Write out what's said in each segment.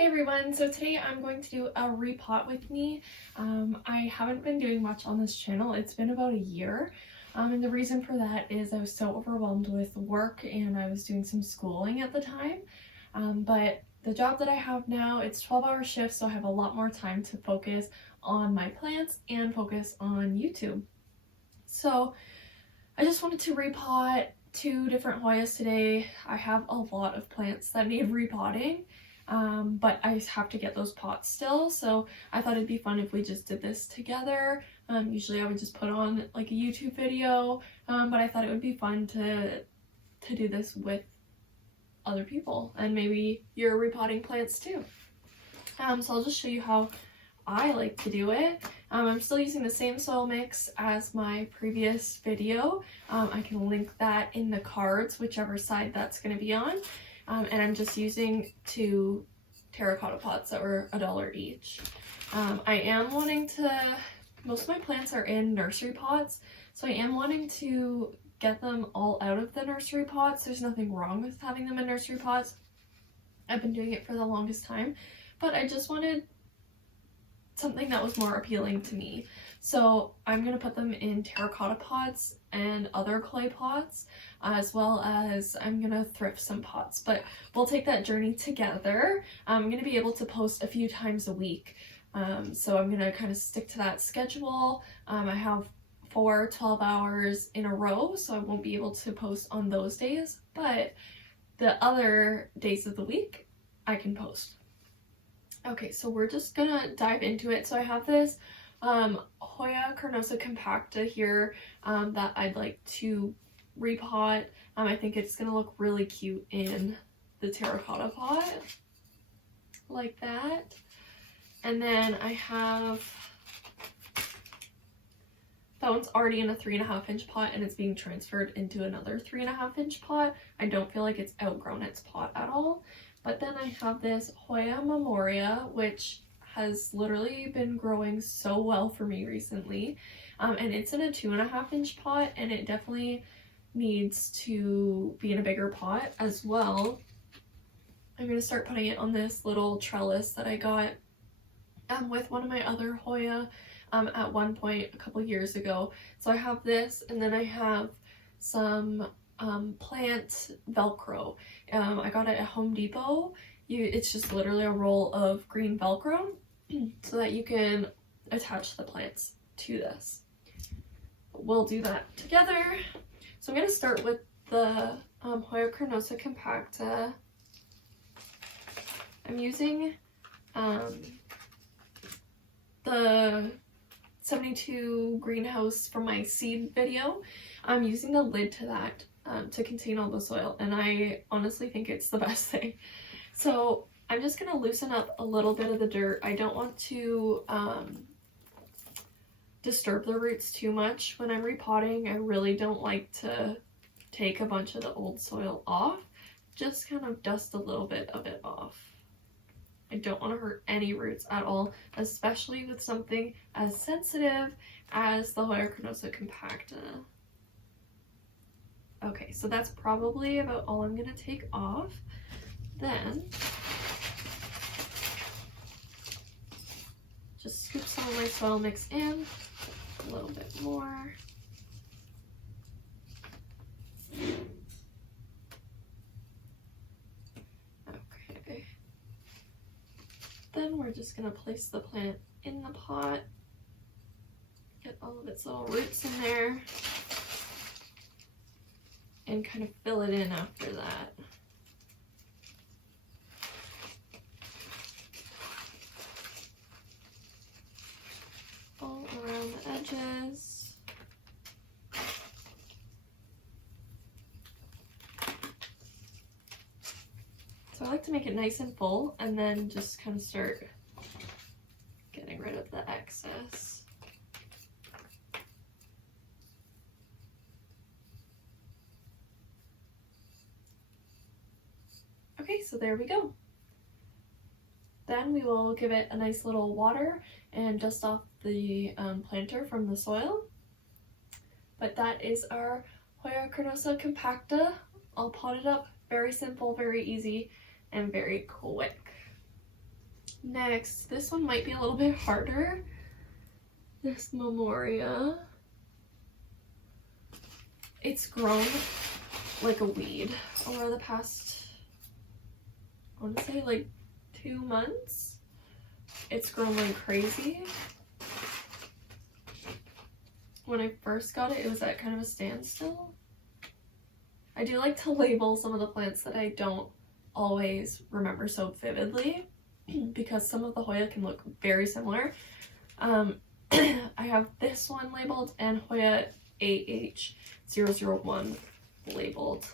Hey everyone, so today I'm going to do a repot with me. I haven't been doing much on this channel. It's been about a year, and the reason for that is I was so overwhelmed with work and I was doing some schooling at the time. But the job that I have now, it's 12-hour shifts, so I have a lot more time to focus on my plants and focus on YouTube. So I just wanted to repot 2 different Hoyas today. I have a lot of plants that need repotting. But I have to get those pots still, so I thought it'd be fun if we just did this together. Usually I would just put on like a YouTube video, but I thought it would be fun to do this with other people, and maybe you're repotting plants too. So I'll just show you how I like to do it. I'm still using the same soil mix as my previous video. I can link that in the cards, whichever side that's going to be on. And I'm just using 2 terracotta pots that were $1 each. I am wanting to, most of my plants are in nursery pots, so I am wanting to get them all out of the nursery pots. There's nothing wrong with having them in nursery pots. I've been doing it for the longest time, but I just wanted something that was more appealing to me. So I'm going to put them in terracotta pots and other clay pots, as well as I'm going to thrift some pots, but we'll take that journey together. I'm going to be able to post a few times a week, so I'm going to kind of stick to that schedule. I have 4 12 hours in a row, so I won't be able to post on those days, but the other days of the week I can post. Okay, so we're just gonna dive into it. So I have this Hoya Carnosa Compacta here that I'd like to repot. I think it's gonna look really cute in the terracotta pot, like that. And then I have, that one's already in a 3.5-inch pot and it's being transferred into another 3.5-inch pot. I don't feel like it's outgrown its pot at all. But then I have this Hoya Memoria, which has literally been growing so well for me recently. And it's in a 2.5-inch pot, and it definitely needs to be in a bigger pot as well. I'm going to start putting it on this little trellis that I got with one of my other Hoya at one point a couple years ago. So I have this, and then I have some plant Velcro. I got it at Home Depot. It's just literally a roll of green Velcro so that you can attach the plants to this. We'll do that together. So I'm going to start with the Hoya Carnosa Compacta. I'm using the 72 greenhouse from my seed video. I'm using the lid to that to contain all the soil, and I honestly think it's the best thing. So I'm just going to loosen up a little bit of the dirt. I don't want to disturb the roots too much when I'm repotting. I really don't like to take a bunch of the old soil off, just kind of dust a little bit of it off. I don't want to hurt any roots at all, especially with something as sensitive as the Hoya Carnosa Compacta. Okay, so that's probably about all I'm gonna take off. Then, just scoop some of my soil mix in, a little bit more. Okay. Then we're just gonna place the plant in the pot, get all of its little roots in there, and kind of fill it in after that. All around the edges. So I like to make it nice and full and then just kind of start getting rid of the excess. Okay, so there we go. Then we will give it a nice little water and dust off the planter from the soil. But that is our Hoya Carnosa Compacta, all potted up, very simple, very easy, and very quick. Next, this one might be a little bit harder. This Memoria. It's grown like a weed over the past, I want to say like 2 months. It's grown like crazy. When I first got it, it was at kind of a standstill. I do like to label some of the plants that I don't always remember so vividly because some of the Hoya can look very similar. I have this one labeled and Hoya AH001 labeled.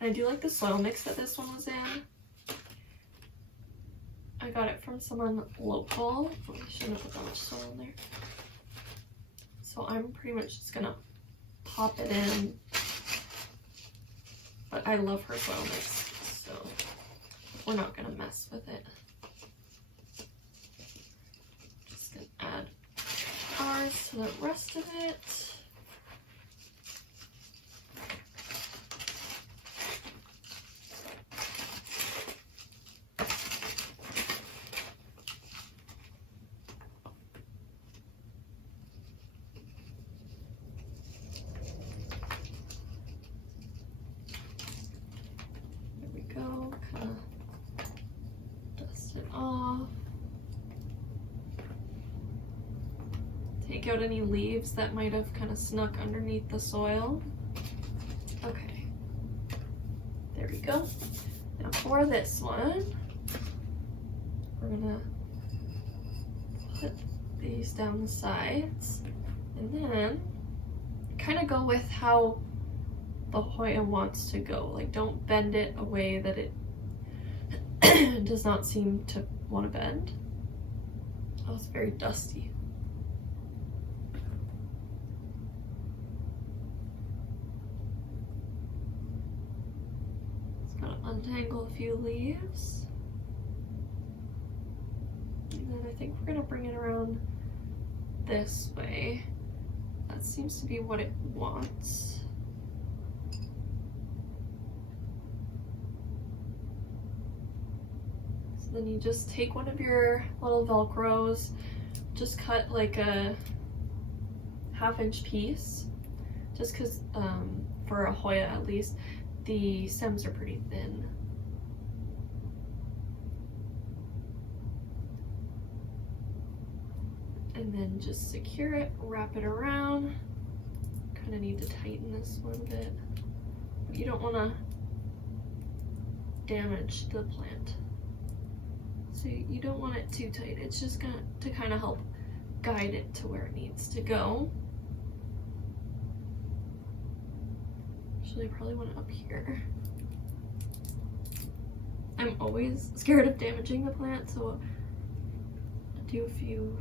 And I do like the soil mix that this one was in. I got it from someone local. Oh, I shouldn't have put that much soil in there. So I'm pretty much just gonna pop it in. But I love her soil mix, so we're not gonna mess with it. Just gonna add ours to the rest of it. Take out any leaves that might have kind of snuck underneath the soil. Okay, there we go. Now for this one, we're gonna put these down the sides and then kind of go with how the Hoya wants to go. Like, don't bend it a way that it does not seem to want to bend. Oh, it's very dusty. Untangle a few leaves, and then I think we're gonna bring it around this way. That seems to be what it wants. So then you just take one of your little Velcros, just cut like a 1/2-inch piece, just because for a Hoya at least, the stems are pretty thin. And then just secure it, wrap it around. Kind of need to tighten this one a bit. But you don't want to damage the plant. So you don't want it too tight. It's just going to kind of help guide it to where it needs to go. Actually, I probably want it up here. I'm always scared of damaging the plant, so I'll do a few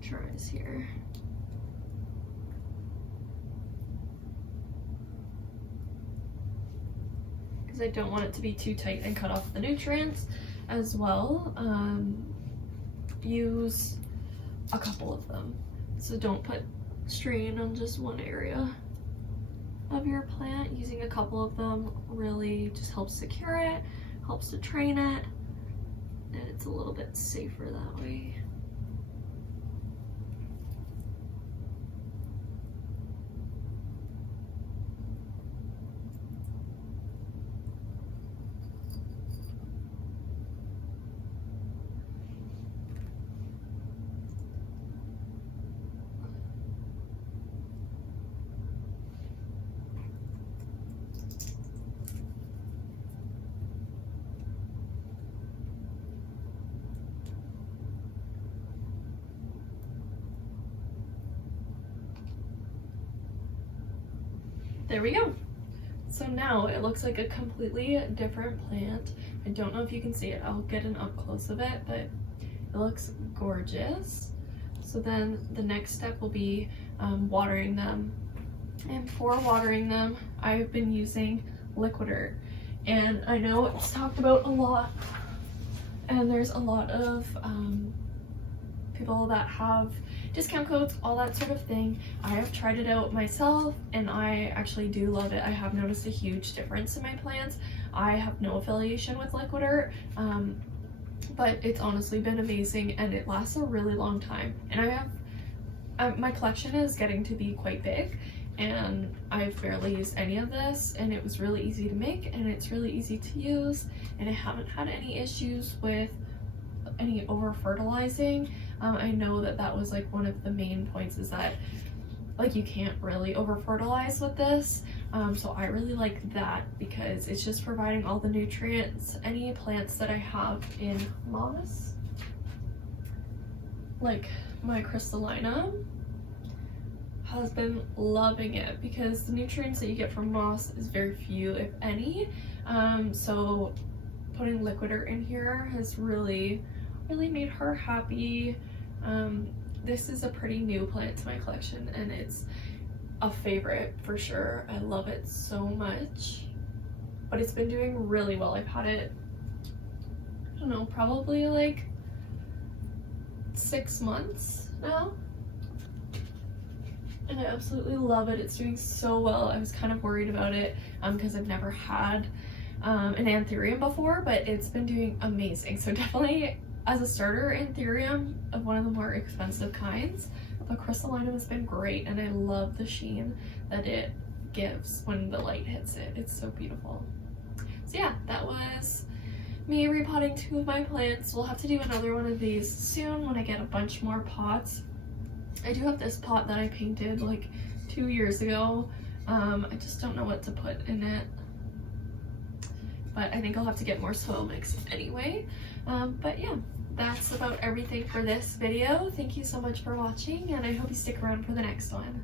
tries here. Because I don't want it to be too tight and cut off the nutrients as well. Use a couple of them. So don't put strain on just one area of your plant. Using a couple of them really just helps secure it, helps to train it, and it's a little bit safer that way. There we go. So now it looks like a completely different plant. I don't know if you can see it. I'll get an up close of it, but it looks gorgeous. So then the next step will be watering them. And for watering them, I've been using Liquider. And I know it's talked about a lot, and there's a lot of people that have discount codes, all that sort of thing. I have tried it out myself and I actually do love it. I have noticed a huge difference in my plants. I have no affiliation with Liquider. but it's honestly been amazing and it lasts a really long time. And I have, my collection is getting to be quite big, and I've barely used any of this, and it was really easy to make and it's really easy to use, and I haven't had any issues with any over fertilizing. I know that that was like one of the main points, is that like you can't really over fertilize with this. So I really like that because it's just providing all the nutrients. Any plants that I have in moss, like my crystallina, has been loving it because the nutrients that you get from moss is very few, if any. So putting liquider in here has really made her happy. This is a pretty new plant to my collection and it's a favorite for sure. I love it so much, but it's been doing really well. I've had it, I don't know, probably like 6 months now, and I absolutely love it. It's doing so well. I was kind of worried about it because I've never had an anthurium before, but it's been doing amazing. So definitely as a starter anthurium of one of the more expensive kinds, the crystallina has been great, and I love the sheen that it gives when the light hits it. It's so beautiful. So yeah, that was me repotting 2 of my plants. We'll have to do another one of these soon when I get a bunch more pots. I do have this pot that I painted like 2 years ago. I just don't know what to put in it, but I think I'll have to get more soil mix anyway. But yeah, that's about everything for this video. Thank you so much for watching, and I hope you stick around for the next one.